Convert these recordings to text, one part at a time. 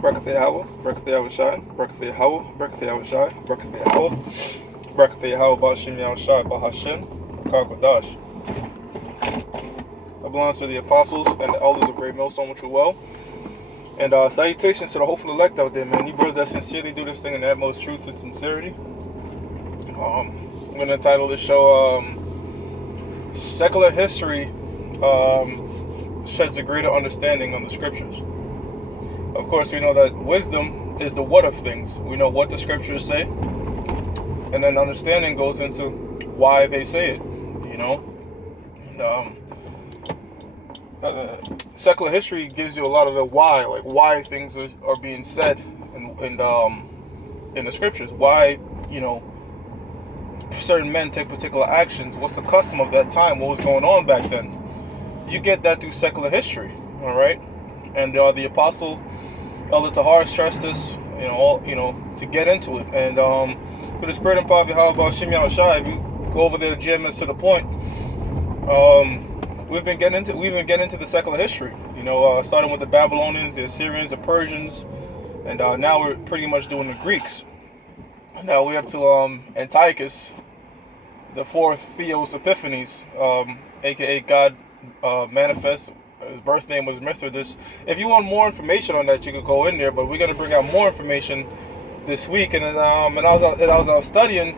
Brakathe Yahweh, Brakathe Yahweh Shai, Brakathe Yahweh, Brakathe Yahweh Shai, Brakathe Yahweh, Brakathe Yahweh Bashim Yahweh Shai, Bahashem, Kakadash. I belongs to the apostles and the elders of Great Millstone, which are well. And salutations to the hopeful elect out there, man. You brothers that sincerely do this thing in the utmost truth and sincerity. I'm going to title this show, Secular History Sheds a Greater Understanding on the Scriptures. Of course, we know that wisdom is the what of things. We know what the Scriptures say. And then understanding goes into why they say it, you know. And, secular history gives you a lot of the why, like why things are being said in the Scriptures. Why, you know, certain men take particular actions. What's the custom of that time? What was going on back then? You get that through secular history, all right? And the apostle Elder Tahar stressed this, to get into it. And with the spirit and power of Yahweh Bashim Yahweh Shai, if you go over there to GMS to the point, we've been getting into the secular history. Starting with the Babylonians, the Assyrians, the Persians, and now we're pretty much doing the Greeks. Now we're up to Antiochus, the fourth Theos Epiphanes, aka God manifest. His birth name was Mithridates. If you want more information on that, you could go in there. But we're gonna bring out more information this week. And I was out studying,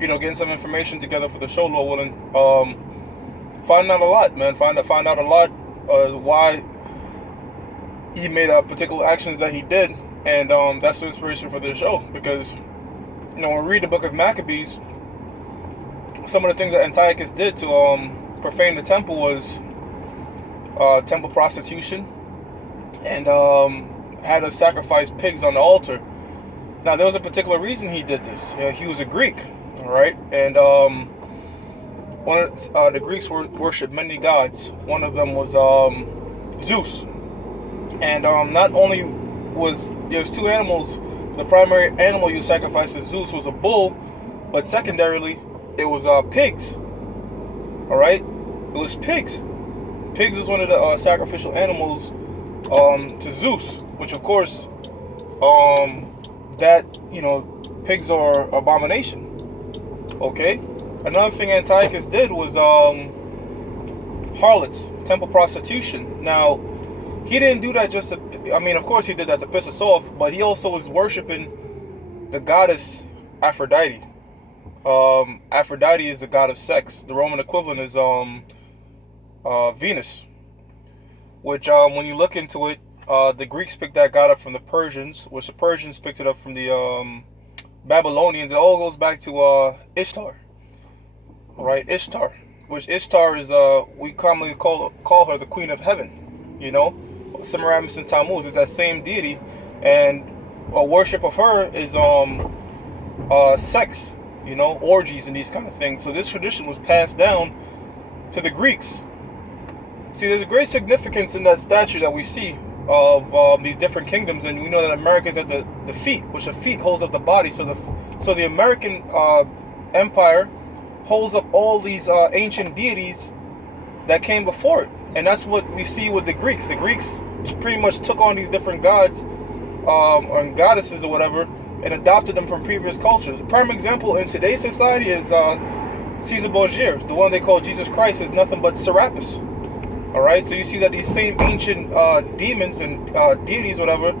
getting some information together for the show, Lord willing. Finding out a lot, man. Find out a lot why he made particular actions that he did, and that's the inspiration for this show. Because when we read the book of Maccabees, some of the things that Antiochus did to profane the temple was temple prostitution, and had to sacrifice pigs on the altar. Now there was a particular reason he did this. He was a Greek, all right, and the Greeks worshipped many gods. One of them was Zeus, and not only there's two animals. The primary animal you sacrificed to Zeus was a bull, but secondarily it was pigs. All right, it was pigs. Pigs was one of the sacrificial animals to Zeus, which of course, pigs are abomination. Okay. Another thing Antiochus did was harlots, temple prostitution. Now, he didn't do that just to, of course he did that to piss us off, but he also was worshiping the goddess Aphrodite. Aphrodite is the god of sex. The Roman equivalent is Venus, which when you look into it, the Greeks picked that god up from the Persians, which the Persians picked it up from the Babylonians. It all goes back to Ishtar. All right, Ishtar, which Ishtar is we commonly call her the Queen of Heaven. Semiramis and Tammuz is that same deity, and worship of her is sex, orgies and these kind of things. So this tradition was passed down to the Greeks. See, there's a great significance in that statue that we see of these different kingdoms, and we know that America is at the feet, which the feet holds up the body. So the American empire holds up all these ancient deities that came before it, and that's what we see with the Greeks. The Greeks pretty much took on these different gods or goddesses or whatever, and adopted them from previous cultures. A prime example in today's society is Caesar Borgia. The one they call Jesus Christ is nothing but Serapis. All right, so you see that these same ancient demons and deities, whatever,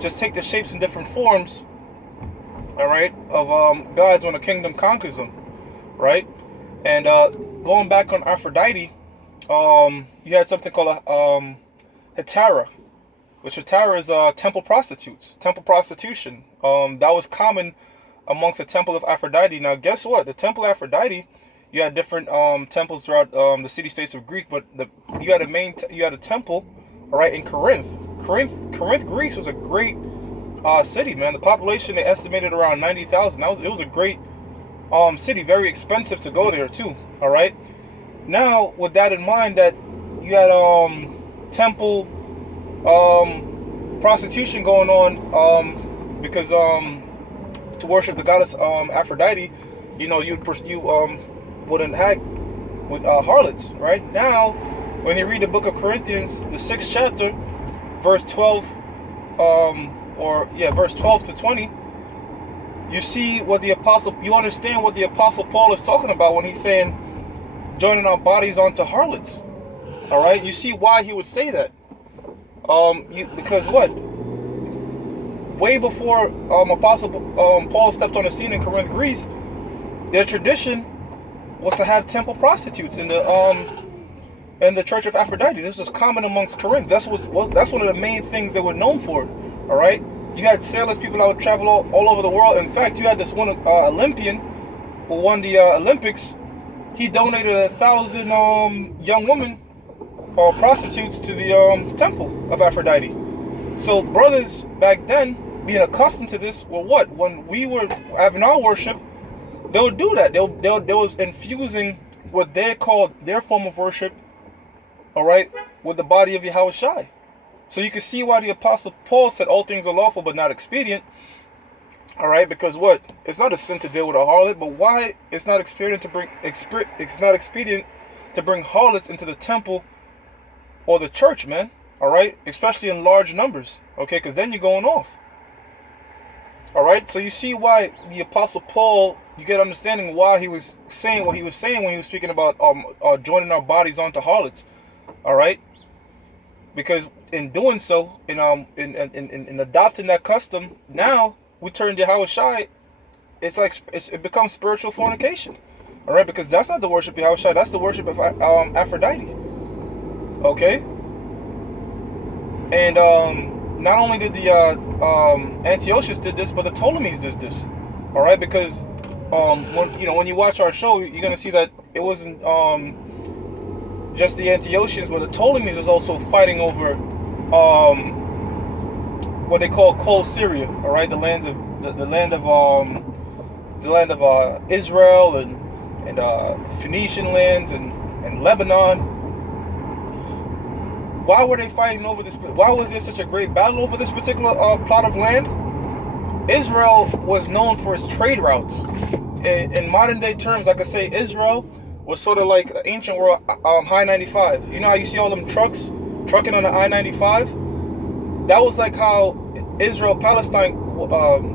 just take the shapes and different forms, all right, of gods when a kingdom conquers them, right? And going back on Aphrodite, you had something called Hetera, which Hetera is temple prostitution. That was common amongst the temple of Aphrodite. Now, guess what? The temple of Aphrodite, you had different temples throughout the city-states of Greece, but you had a temple, all right, in Corinth. Corinth, Greece was a great city, man. The population, they estimated around 90,000. It was a great city, very expensive to go there too. All right. Now, with that in mind, that you had temple prostitution going on because to worship the goddess Aphrodite, you wouldn't hang with harlots, right? Now, when you read the book of Corinthians, the 6th chapter, verse 12, verse 12 to 20, you see what you understand what the Apostle Paul is talking about when he's saying joining our bodies onto harlots. All right, you see why he would say that. Because what? Way before Apostle Paul stepped on the scene in Corinth, Greece, their tradition was to have temple prostitutes in the church of Aphrodite. This was common amongst Corinth. That's one of the main things they were known for. All right, you had sailors, people that would travel all over the world. In fact, you had this one Olympian who won the Olympics. He donated 1,000 young women or prostitutes to the temple of Aphrodite. So brothers back then, being accustomed to this, were what? When we were having our worship, they would do that. They was infusing what they called their form of worship, all right, with the body of Yahushua. So you can see why the Apostle Paul said all things are lawful but not expedient. All right, because what? It's not a sin to deal with a harlot, but why it's not expedient to bring harlots into the temple or the church, man. All right, especially in large numbers. Okay, because then you're going off. All right, so you see why the Apostle Paul, you get understanding why he was saying what he was saying when he was speaking about joining our bodies onto harlots. All right, because in doing so, in adopting that custom, now we turn to Yahushua. It's like it becomes spiritual fornication. All right, because that's not the worship of Yahushua. That's the worship of Aphrodite. Okay, and not only did the Antiochus did this, but the Ptolemies did this. All right, because when you watch our show, you're gonna see that it wasn't just the Antiochians, but the Ptolemies was also fighting over what they call Kol Syria. All right, the land of Israel and Phoenician lands and Lebanon. Why were they fighting over this? Why was there such a great battle over this particular plot of land? Israel was known for its trade routes. In modern day terms, I could say Israel was sort of like the ancient world I-95. You know how you see all them trucking on the I-95? That was like how Palestine,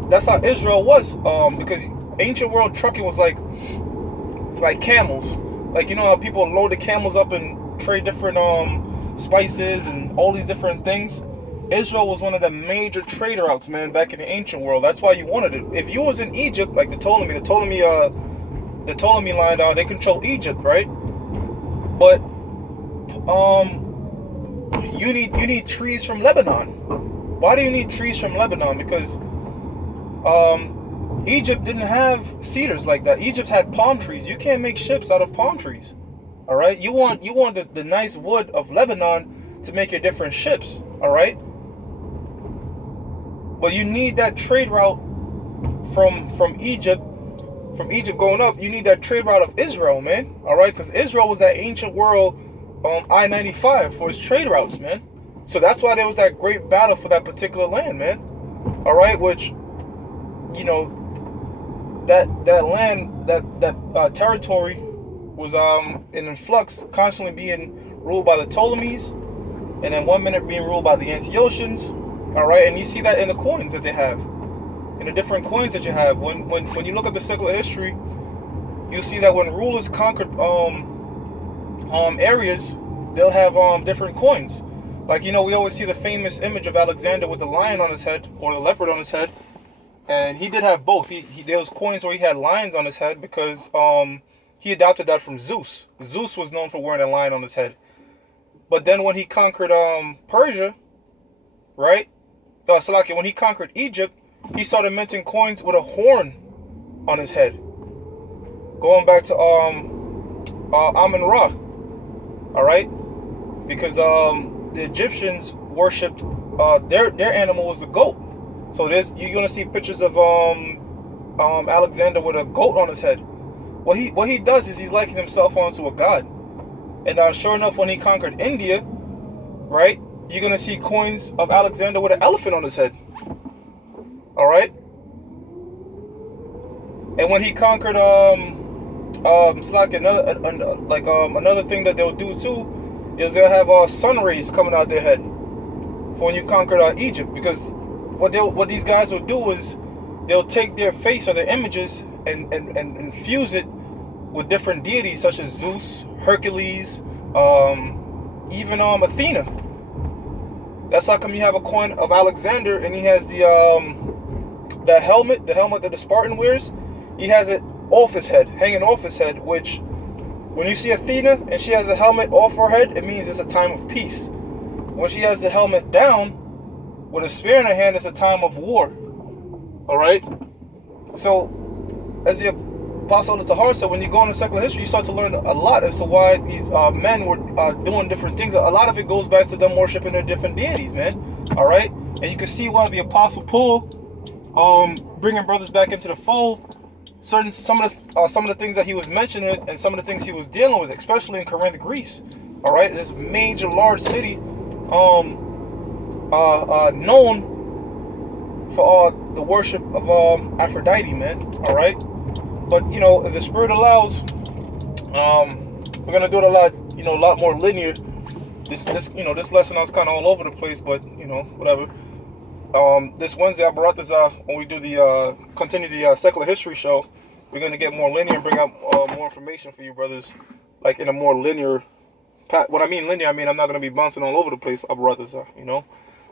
that's how Israel was. Because ancient world trucking was like camels. Like, you know how people load the camels up and trade different spices and all these different things. Israel was one of the major trade routes, man, back in the ancient world. That's why you wanted it. If you was in Egypt, like the Ptolemy line, they control Egypt, right? But you need trees from Lebanon. Why do you need trees from Lebanon? Because Egypt didn't have cedars like that. Egypt had palm trees. You can't make ships out of palm trees. All right, you want the nice wood of Lebanon to make your different ships. All right, but you need that trade route from Egypt going up. You need that trade route of Israel, man. All right, because Israel was that ancient world I-95 for its trade routes, man. So that's why there was that great battle for that particular land, man. All right, which, you know, that land, that territory was in flux, constantly being ruled by the Ptolemies, and then 1 minute being ruled by the Antiochians. All right, and you see that in the coins that they have, in the different coins that you have. When you look at the secular history, you see that when rulers conquered areas, they'll have different coins. Like, you know, we always see the famous image of Alexander with the lion on his head or the leopard on his head, and he did have both. There was coins where he had lions on his head because he adopted that from Zeus. Zeus was known for wearing a lion on his head. But then when he conquered Persia, right? When he conquered Egypt, he started minting coins with a horn on his head. Going back to Amun-Ra. All right? Because the Egyptians worshipped, their animal was the goat. So you're going to see pictures of Alexander with a goat on his head. What he does is he's likening himself onto a god. And sure enough, when he conquered India, right, you're going to see coins of Alexander with an elephant on his head. All right? And when he conquered, it's like another thing that they'll do too, is they'll have sun rays coming out their head. for when you conquered Egypt. Because what these guys will do is they'll take their face or their images and infuse it with different deities such as Zeus, Hercules, even Athena. That's how come you have a coin of Alexander and he has the helmet that the Spartan wears. He has it off his head, hanging off his head, which when you see Athena and she has a helmet off her head, it means it's a time of peace. When she has the helmet down with a spear in her hand, it's a time of war. All right? So, as the Apostle Tahar said, when you go into secular history, you start to learn a lot as to why these men were doing different things. A lot of it goes back to them worshiping their different deities, man. All right? And you can see why the Apostle Paul bringing brothers back into the fold. Some of the things that he was mentioning and some of the things he was dealing with, especially in Corinth, Greece. All right, this major large city, known for the worship of Aphrodite, man. All right, but you know, if the Spirit allows, we're gonna do it a lot more linear. This lesson I was kind of all over the place, but you know, whatever. This Wednesday, I brought this when we do the continue the secular history show. We're gonna get more linear and bring up more information for you brothers, like in a more linear. When I mean linear, I mean I'm not gonna be bouncing all over the place. I brought this you know.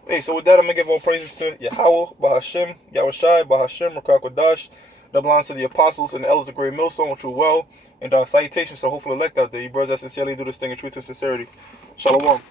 Hey, so with that, I'm gonna give all praises to Yahweh, Bahashem, Yahushai, Bahashem, Rakakwadash. That belongs to the apostles and the elders of Great Millstone, which are well, and salutations to hopeful elect out there. You brothers that sincerely do this thing in truth and sincerity. Shalom.